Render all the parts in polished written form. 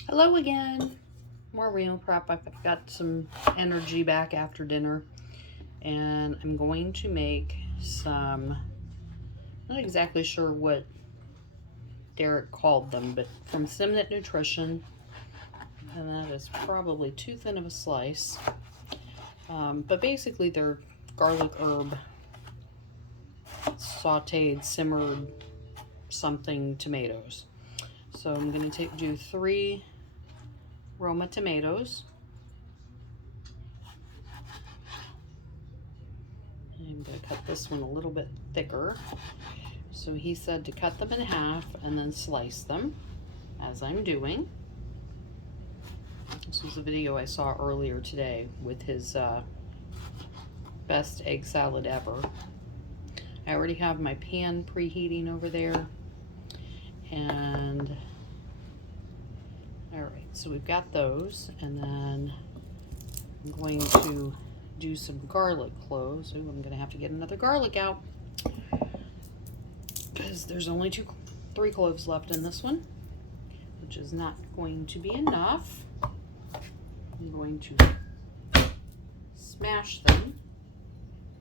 Hello again. More meal prep. I've got some energy back after dinner, and I'm going to make some, not exactly sure what Derek called them, but from Simnett Nutrition, and that is probably too thin of a slice. But basically, they're garlic herb, sauteed, simmered something tomatoes. So I'm going to do 3 Roma tomatoes. I'm going to cut this one a little bit thicker. So he said to cut them in half and then slice them, as I'm doing. This was a video I saw earlier today with his best egg salad ever. I already have my pan preheating over there. And alright, so we've got those, and then I'm going to do some garlic cloves. Ooh, I'm going to have to get another garlic out because there's only 3 cloves left in this one, which is not going to be enough. I'm going to smash them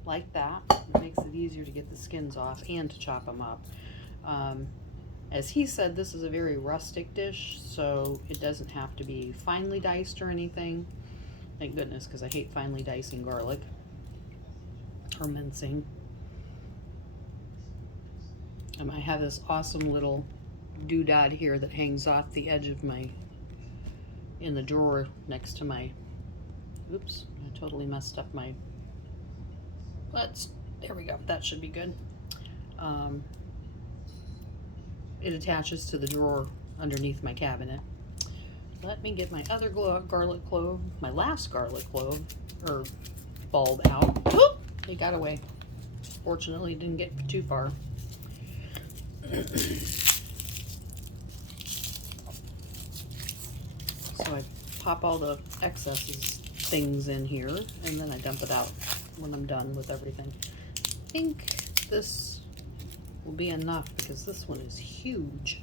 like that. It makes it easier to get the skins off and to chop them up. As he said, this is a very rustic dish, so it doesn't have to be finely diced or anything. Thank goodness, because I hate finely dicing garlic or mincing. I have this awesome little doodad here that hangs off the edge of in the drawer next to my, oops, I totally messed up my, there we go, that should be good. It attaches to the drawer underneath my cabinet. Let me get my other garlic clove, my last garlic clove, or bulb out. Whoop! It got away. Fortunately, it didn't get too far. So I pop all the excesses things in here, and then I dump it out when I'm done with everything. I think this will be enough because this one is huge.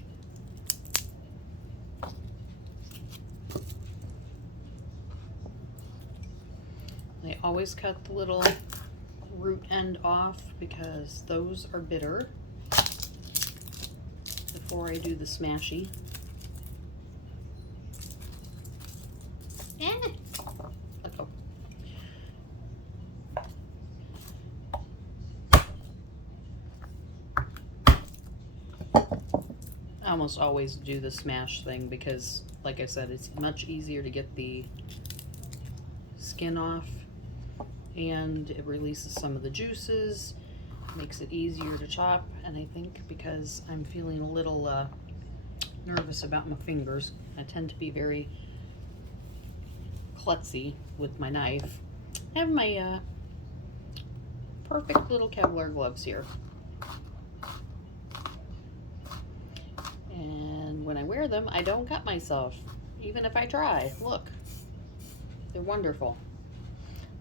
I always cut the little root end off because those are bitter before I do the smashy. Let go. I almost always do the smash thing because, like I said, it's much easier to get the skin off, and it releases some of the juices, makes it easier to chop. And I think because I'm feeling a little nervous about my fingers, I tend to be very klutzy with my knife. I have my perfect little Kevlar gloves here. And when I wear them, I don't cut myself, even if I try. Look, they're wonderful.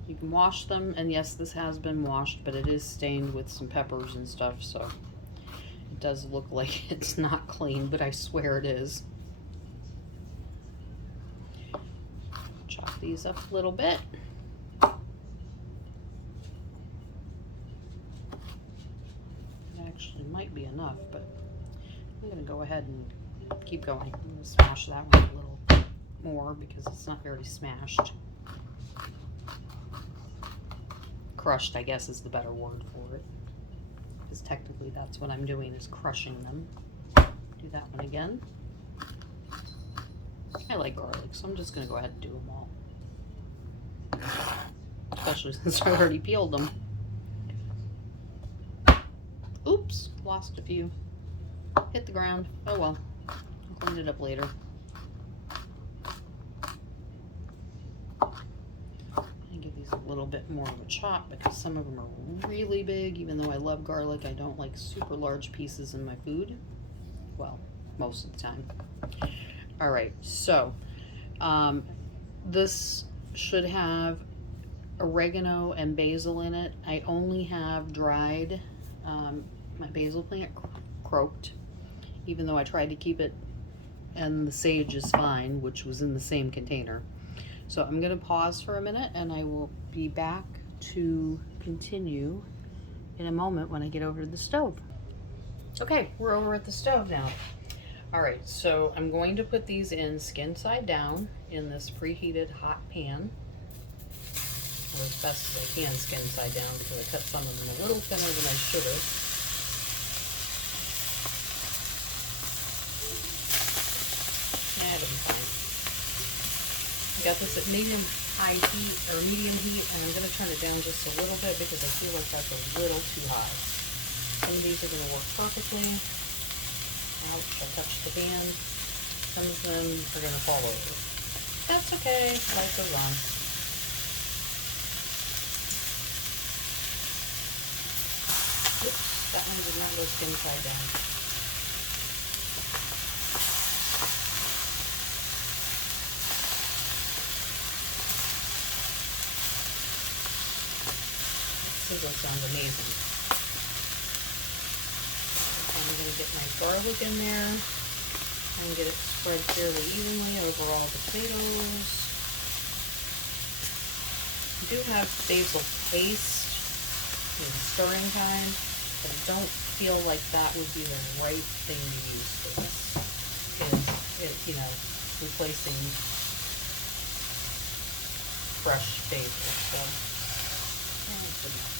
You can wash them, and yes, this has been washed, but it is stained with some peppers and stuff, so it does look like it's not clean, but I swear it is. Chop these up a little bit. It actually might be enough, but I'm going to go ahead and keep going. I'm going to smash that one a little more because it's not very smashed. Crushed, I guess, is the better word for it, because technically that's what I'm doing, is crushing them. Do that one again. I like garlic, so I'm just going to go ahead and do them all, especially since I already peeled them. Oops, lost a few. Hit the ground. Oh well, I'll clean it up later. Give these a little bit more of a chop because some of them are really big. Even though I love garlic, I don't like super large pieces in my food. Well, most of the time. All right, so this should have oregano and basil in it. I only have dried. My basil plant croaked, even though I tried to keep it and the sage is fine, which was in the same container. So I'm gonna pause for a minute and I will be back to continue in a moment when I get over to the stove. Okay, we're over at the stove now. All right, so I'm going to put these in skin side down in this preheated hot pan, or as best as I can skin side down, because I cut some of them a little thinner than I should have. That'll be fine. I got this at medium heat, and I'm gonna turn it down just a little bit because I feel like that's a little too high. Some of these are gonna work perfectly. Ouch, I touched the pan. Some of them are gonna fall over. That's okay, life goes on. Oops, that one did not go skin side down. Sizzle sounds amazing. I'm going to get my garlic in there and get it spread fairly evenly over all the potatoes. I do have basil paste, the stirring kind, but I don't feel like that would be the right thing to use for this. Because replacing fresh basil. So that's enough.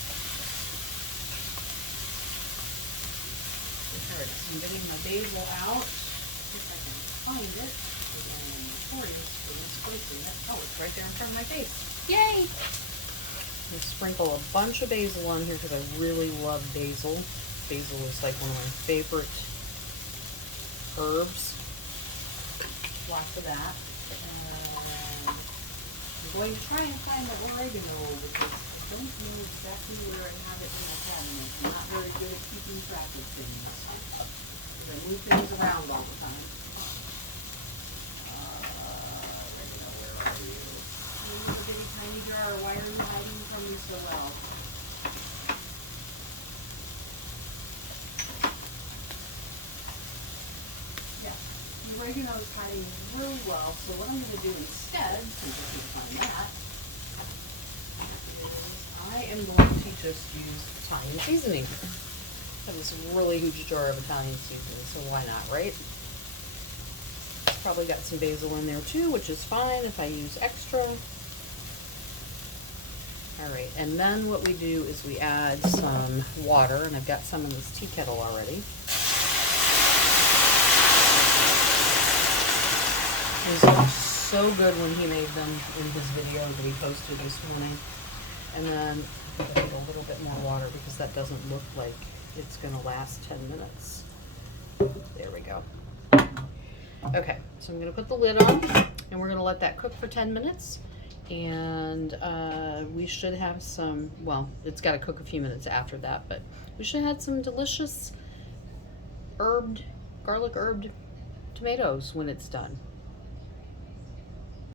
Alright, so I'm getting my basil out. See if I can find it. I'm notorious for misplacing it. Oh, it's right there in front of my face. Yay! I'm going to sprinkle a bunch of basil on here because I really love basil. Basil is like one of my favorite herbs. Lots of that. And I'm going to try and find the oregano because I don't know exactly where I have it in my cabinet. I'm not very good at keeping track of things. I move things around all the time. Oregano, where are you? You little bitty tiny jar. Why are you hiding from me so well? Yeah, the oregano is hiding really well. So what I'm going to do instead, since I can find that, is I am going to just use Italian seasoning. I have this really huge jar of Italian seasoning, so why not, right? It's probably got some basil in there too, which is fine if I use extra. All right, and then what we do is we add some water, and I've got some in this tea kettle already. These look so good when he made them in his video that he posted this morning. And then I need a little bit more water because that doesn't look like it's going to last 10 minutes. There we go. Okay, so I'm going to put the lid on and we're going to let that cook for 10 minutes. And we should have some, well, it's got to cook a few minutes after that, but we should have some delicious garlic herbed tomatoes when it's done.